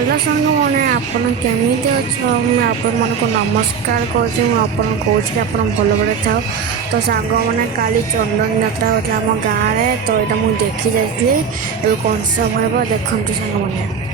Hello सांग मैंने आपन केमी अच्छा मुझे आपण मन को नमस्कार करुँ कौन भल भाई था। तो सांग मैंने काली चंदन यात्रा होता आम गाँव में तो यहाँ मुझे देखी जाइए कौन समय देखु सांग मैंने